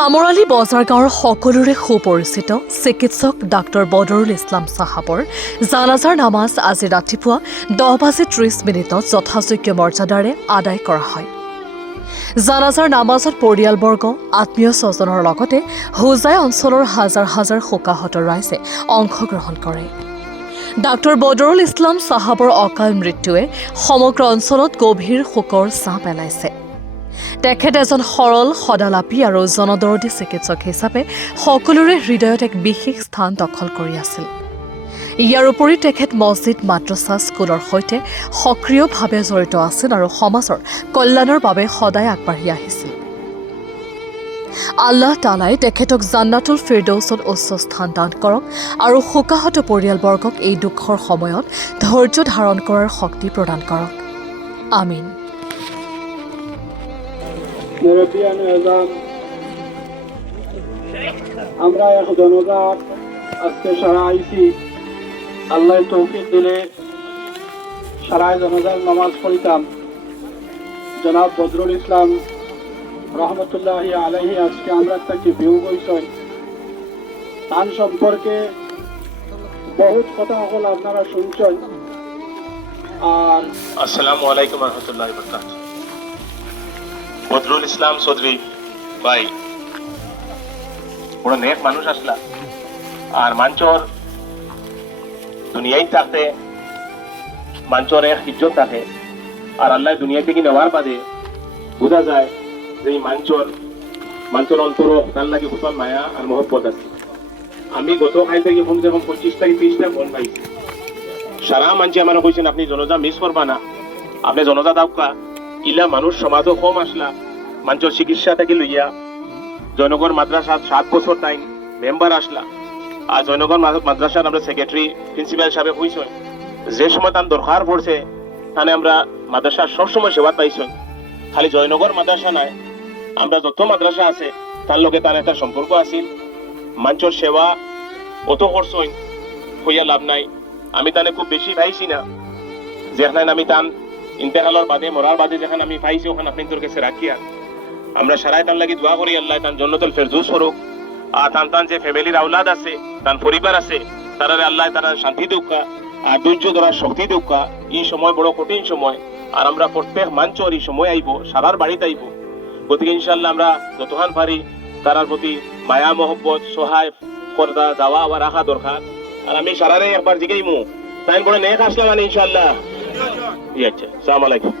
চামৰালী বজাৰ গাঁৱৰ সকলোৰে সুপৰিচিত চিকিৎসক ডাক্তৰ বদৰুল ইছলাম চাহাবৰ জানাজাৰ নামাজ আজি ৰাতিপুৱা 10:30 যথাযোগ্য মৰ্যাদাৰে আদায় কৰা হয়। জানাজাৰ নামাজত পৰিয়ালবৰ্গ, আত্মীয় স্বজনৰ লগতে হোজাই অঞ্চলৰ হাজাৰ হাজাৰ শোকাহত ৰাইজে অংশগ্ৰহণ কৰে। ডাক্তৰ বদৰুল ইছলাম চাহাবৰ অকাল মৃত্যুৱে সমগ্ৰ অঞ্চলত গভীৰ শোকৰ ছাঁ পেলাইছে। তেখেত এজন সৰল, সদালাপী আৰু জনদৰদী চিকিৎসক হিচাপে সকলোৰে হৃদয়ত এক বিশেষ স্থান দখল কৰি আছিল। ইয়াৰ উপৰি তেখেত মছজিদ, মাদ্ৰাছা, স্কুলৰ সৈতে সক্ৰিয়ভাৱে জড়িত আছিল আৰু সমাজৰ কল্যাণৰ বাবে সদায় আগবাঢ়ি আহিছিল। আল্লাহ তালাই তেখেতক জান্নাতুল ফিৰদৌছত উচ্চ স্থান দান কৰক আৰু শোকাহত পৰিয়ালবৰ্গক এই দুখৰ সময়ত ধৈৰ্য ধাৰণ কৰাৰ শক্তি প্ৰদান কৰক। আমিন। আমরা এক জনজাত আজকে সারা আইসি আল্লাহ তৌফিক দিলে সারায় জনজাত নামাজ পড়িতাম। জনাব বদরুল ইসলাম রহমতুল্লাহ আলাইহি আজকে আমরা তাকে ভিউ কইছই। তার সম্পর্কে বহুত কথা হল আপনারা শুনছেন। আর আসসালামু আলাইকুম রহমতুল্লাহ বরকাতুহু। বদরুল ইসলাম চৌধুরী ভাই বড় নেক মানুষ আসলা, আর মাঞ্চর দুনিয়ায় থাকতে মাঞ্চর এক ইজ্জত থাকে, আর আল্লাহ দুনিয়া থেকে নেওয়ার বাদে বোঝা যায় যে এই মাঞ্চর অন্তর তার লাগে হুসন মায়া আর মহব্বত আছে। আমি গত খাই থেকে কমসে কম 25 থেকে 30টা ফোন পাইছি। সারা মানছি আমার কইছেন আপনি জনতা মিস করবা না, আপনি জনতা দাওকা ইলা মানুষ সমাজও কম আসলা। মাঞ্চর চিকিৎসা থেকে লইয়া জয়নগর মাদ্রাসার 7 বছর টাইম মেম্বার আসলা, আর জয়নগর মাদ্রাসার আমরা সেক্রেটারি প্রিন্সিপাল সাহেব হইছেন। যে সময় তার দরকার পড়ছে তাহলে আমরা মাদ্রাসার সবসময় সেবা পাইছেন। খালি জয়নগর মাদ্রাসা নাই, আমরা যত মাদ্রাসা আছে তার লগে তার একটা সম্পর্ক আছিল। মাঞ্চর সেবা অত করছেন হইয়া লাভ নাই। আমি তাহলে খুব বেশি পাইছি না, যেখানে আমি তান ইন্তেকালের বাদে মরার বাদে যেখানে আমি পাইছি ওখানে আপনি তোর কাছে রাখিয়া আমরা সারাই তার লাগি দোয়া করি আল্লাহ তান জান্নাতুল ফিরদৌস করুক। আর তান যে ফ্যামিলির আওলাদ আছে, তার পরিবার আছে, তারারে আল্লাহ তারা শান্তি দৌকা আর ধৈর্য ধরার শক্তি দৌকা। এই সময় বড় কঠিন সময়, আর আমরা প্রত্যেক মাঞ্চর এই সময় আইব, সারার বাড়িতে আইব। গতিকে ইনশাল্লাহ আমরা যতক্ষণ পারি তারার প্রতি মায়া মহব্বত সহায় করদা যাওয়া আবার রাখা দরকার। আর আমি সারারে একবার জিগাইমু তাই বড় নেক আসলাম ইনশাল্লাহ। জি আচ্ছা, আসসালামু আলাইকুম।